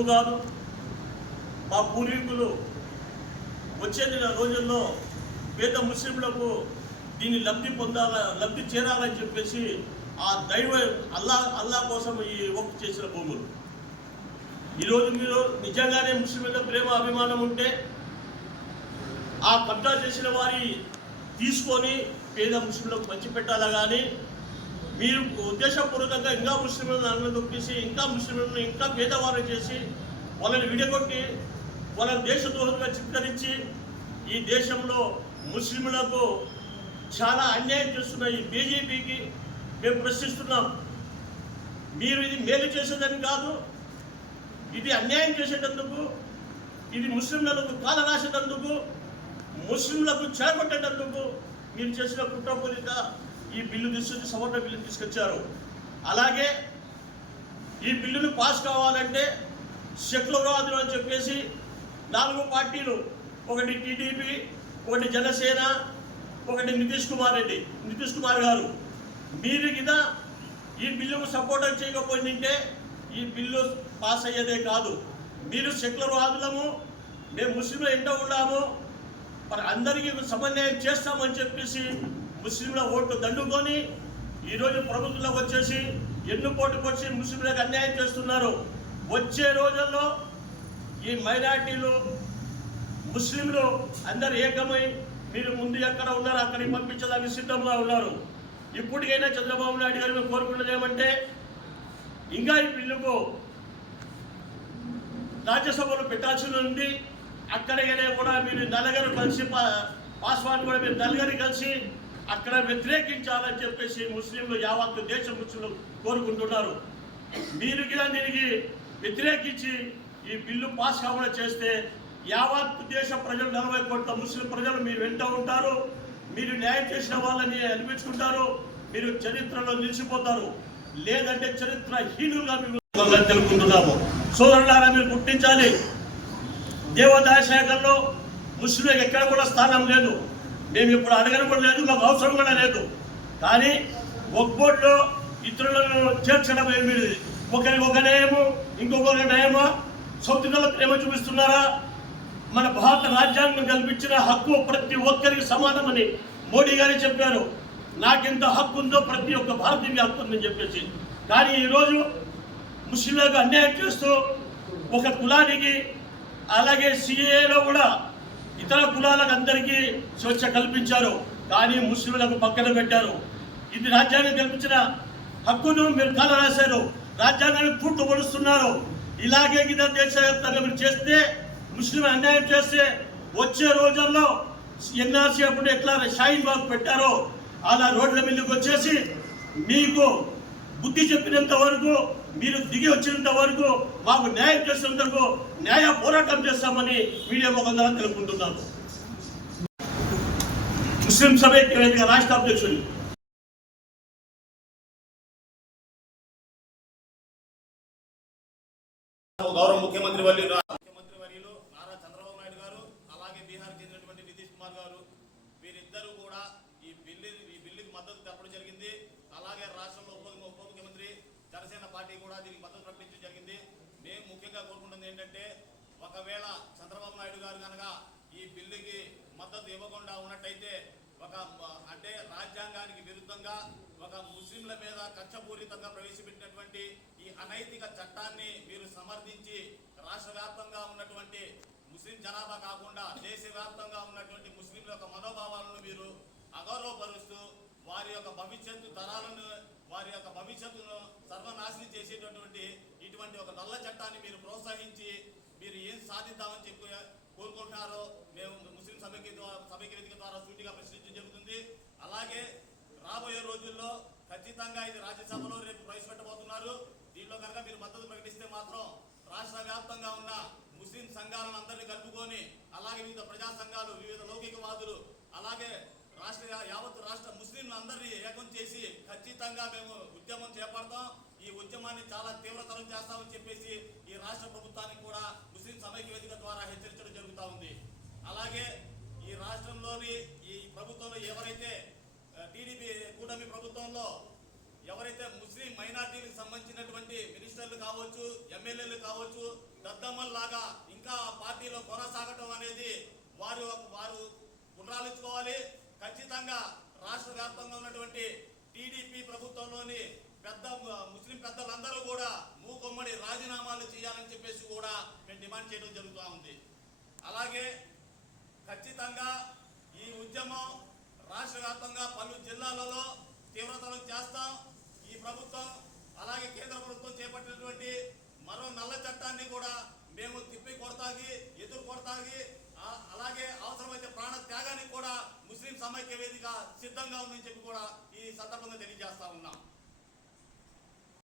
భూమి కాదు. మా పూర్వీకులు వచ్చే రోజుల్లో పేద ముస్లింలకు దీన్ని లబ్ధి చేరాలని చెప్పేసి ఆ దైవ అల్లా కోసం ఈ వక్ఫ్ చేసిన భూములు. ఈరోజు మీరు నిజంగానే ముస్లింల ప్రేమ అభిమానం ఉంటే ఆ కబ్జా చేసిన వారి తీసుకొని పేద ముస్లింలకు పంచిపెట్టాలా, కానీ మీరు ఉద్దేశపూర్వకంగా ఇంకా ముస్లింలను అన్నదొక్కేసి ఇంకా ముస్లింలను ఇంకా పేదవారు చేసి వాళ్ళని విడగొట్టి వాళ్ళని దేశద్రోహంగా చిత్కరించి ఈ దేశంలో ముస్లింలకు చాలా అన్యాయం చేస్తున్న ఈ బీజేపీకి మేము ప్రశ్నిస్తున్నాం. మీరు ఇది మేలు చేసేదని కాదు, ఇది అన్యాయం చేసేటందుకు, ఇది ముస్లింలకు కాల రాసేటందుకు, ముస్లింలకు చేరగొట్టేటందుకు మీరు చేసిన కుట్రపూరిత ఈ బిల్లు సవరణ బిల్లు తీసుకొచ్చారు. అలాగే ఈ బిల్లును పాస్ కావాలంటే సెక్యులర్వాదులు అని చెప్పేసి 4 పార్టీలు, ఒకటి టీడీపీ, ఒకటి జనసేన, ఒకటి నితీష్ కుమార్ గారు, మీరు కింద ఈ బిల్లుకు సపోర్ట్ చేయకపోయింటే ఈ బిల్లు పాస్ అయ్యేదే కాదు. మీరు సెక్యులర్వాదులము, మేము ముస్లింలు ఎంట ఉన్నాము, మరి అందరికీ సమన్వయం చేస్తామని చెప్పేసి ముస్లింల ఓట్లు దండుకొని ఈరోజు ప్రభుత్వంలోకి వచ్చేసి ఎన్నుపోటుకు వచ్చి ముస్లింలకు అన్యాయం చేస్తున్నారు. వచ్చే రోజుల్లో ఈ మైనార్టీలు ముస్లింలు అందరు ఏకమై మీరు ముందు ఎక్కడ ఉన్నారో అక్కడికి పంపించడానికి సిద్ధంగా ఉన్నారు. ఇప్పటికైనా చంద్రబాబు నాయుడు గారు మేము కోరుకున్నది ఏమంటే ఇంకా ఈ బిల్లుకు రాజ్యసభలో పెట్టాల్సి ఉంది. అక్కడికైనా కూడా మీరు నలుగురు కలిసి పాస్వాన్ కూడా మీరు నలుగురు కలిసి అక్కడ వ్యతిరేకించాలని చెప్పేసి ముస్లింలు యావత్తు దేశ ముస్లింలు కోరుకుంటున్నారు. మీరు కూడా దీనికి వ్యతిరేకించి ఈ బిల్లు పాస్ కాకుండా చేస్తే యావత్ దేశ ప్రజలు 40 కోట్ల ముస్లిం ప్రజలు మీరు వెంట ఉంటారు. మీరు న్యాయం చేసిన వాళ్ళని అనిపించుకుంటారు, మీరు చరిత్రలో నిలిచిపోతారు. లేదంటే చరిత్రహీనులుగా మేము తెలుపుకుంటున్నాము. సోదరులారా, మీరు గుర్తించాలి, దేవాదాయ శాఖల్లో ముస్లింలకు ఎక్కడ కూడా స్థానం లేదు. మేము ఇప్పుడు అడగడం కూడా లేదు, మాకు అవసరం కూడా లేదు. కానీ ఒక బోర్డులో ఇతరులను చేర్చడం ఏమి, ఒక నయము ఇంకొక నయమా, సౌతికల ప్రేమ చూపిస్తున్నారా? మన భారత రాజ్యాంగం కల్పించిన హక్కు ప్రతి ఒక్కరికి సమానమని మోడీ గారు చెప్పారు. నాకెంత హక్కు ఉందో ప్రతి ఒక్క భారతీయునికి హక్కు ఉందని చెప్పేసి, కానీ ఈరోజు ముస్లింలకు అన్యాయం చేస్తూ ఒక కులానికి, అలాగే సిఏలో కూడా ఇతర కులాలకు అందరికీ స్వేచ్ఛ కల్పించారు, కానీ ముస్లింలకు పక్కన పెట్టారు. ఇది రాజ్యాంగం కల్పించిన హక్కును మీరు కాల రాశారు, రాజ్యాంగాన్ని తూట్లు పొడుస్తున్నారు. ఇలాగే గిద దేశవ్యాప్తంగా మీరు చేస్తే, ముస్లిం అన్యాయం చేస్తే వచ్చే రోజుల్లో ఎన్ఆర్సీ అప్పుడు ఎట్లా షాయిన్ బాగ్ పెట్టారో అలా రోడ్ల మీదకి వచ్చేసి మీకు బుద్ధి చెప్పినంత వరకు, మీరు దిగి వచ్చినంత వరకు, మాకు న్యాయం చేసినంత వరకు న్యాయ పోరాటం చేస్తామని మీడియా ముఖంగా తెలుపుకుంటున్నాను. ముస్లిం సమైక్య వేదిక రాష్ట్ర అధ్యక్షుడు గౌరవ ముఖ్యమంత్రి వర్యులు నారా చంద్రబాబు నాయుడు గారు, అలాగే బీహార్ చెందినటువంటి నితీష్ కుమార్ గారు, వీరిద్దరూ కూడా ఈ బిల్లుకి మద్దతు తెలపడం జరిగింది. అలాగే రాష్ట్రంలో ఉప ముఖ్యమంత్రి జనసేన పార్టీ కూడా దీనికి మద్దతు ప్రకటించడం జరిగింది. మేము ముఖ్యంగా కోరుకుంటుంది ఏంటంటే, ఒకవేళ చంద్రబాబు నాయుడు గారు కనుక ఈ బిల్లుకి మద్దతు ఇవ్వకుండా ఉన్నట్టయితే, అంటే రాజ్యాంగానికి విరుద్ధంగా ఒక ముస్లింల మీద కక్షపూరితంగా ప్రవేశపెట్టినటువంటి ఈ అనైతిక చట్టాన్ని మీరు సమర్థించి రాష్ట్ర వ్యాప్తంగా ఉన్నటువంటి ముస్లిం జనాభా కాకుండా దేశవ్యాప్తంగా ఉన్నటువంటి ముస్లింల యొక్క మనోభావాలను మీరు అగౌరవపరుస్తూ వారి యొక్క భవిష్యత్తు తరాలను, వారి యొక్క భవిష్యత్తును సర్వనాశనం చేసేటటువంటి ఇటువంటి ఒక నల్ల చట్టాన్ని మీరు ప్రోత్సహించి మీరు ఏం సాధిద్దామని చెప్పి కోరుకుంటున్నారో మేము ముస్లిం సమైక్య వేదిక ద్వారా సూటిగా ప్రశ్నించడం జరుగుతుంది. అలాగే రాబోయే రోజుల్లో ఖచ్చితంగా ఇది రాజ్యసభలో రేపు ప్రవేశపెట్టబోతున్నారు. దీనిలో కనుక మీరు మద్దతు ప్రకటిస్తే మాత్రం రాష్ట్ర వ్యాప్తంగా ఉన్న ముస్లిం సంఘాలను అందరినీ కలుపుకొని, అలాగే వివిధ ప్రజా సంఘాలు, వివిధ లౌకికవాదులు, అలాగే యావత్ రాష్ట్ర ముస్లింలు అందరినీ ఏకం చేసి ఖచ్చితంగా మేము ఉద్యమం చేపడతాం. ఈ ఉద్యమాన్ని చాలా తీవ్రతరం చేస్తామని చెప్పేసి ఈ రాష్ట్ర ప్రభుత్వానికి కూడా ముస్లిం సమైక్య వేదిక ద్వారా హెచ్చరించడం జరుగుతూ ఉంది. అలాగే ఈ రాష్ట్రంలోని ఈ ప్రభుత్వంలో ఎవరైతే టీడీపీ కూటమి ప్రభుత్వంలో ఎవరైతే ముస్లిం మైనార్టీలకు సంబంధించినటువంటి మినిస్టర్లు కావచ్చు, ఎమ్మెల్యేలు కావచ్చు, దద్దమ్మల్లాగా ఇంకా ఆ పార్టీలో కొనసాగటం అనేది వారు పునరాలించుకోవాలి. ఖచ్చితంగా రాష్ట్ర వ్యాప్తంగా ఉన్నటువంటి టీడీపీ ప్రభుత్వంలోని ముస్లిం పెద్దలందరూ కూడా మూకొమ్మడి రాజీనామాలు చేయాలని చెప్పేసి కూడా మేము డిమాండ్ చేయడం జరుగుతూ ఉంది. అలాగే ఖచ్చితంగా ఈ ఉద్యమం రాష్ట్ర వ్యాప్తంగా పలు జిల్లాలలో తీవ్రతరం చేస్తాం. ఈ ప్రభుత్వం అలాగే కేంద్ర ప్రభుత్వం చేపట్టినటువంటి మరో నల్ల చట్టాన్ని కూడా మేము తిప్పి కొడతాగి ఎదురు కొడతాగి అలాగే అవసరమైతే ప్రాణ త్యాగానికి కూడా ముస్లిం సమైక్య వేదిక సిద్ధంగా ఉందని చెప్పి కూడా ఈ సందర్భంగా తెలియజేస్తా ఉన్నాం.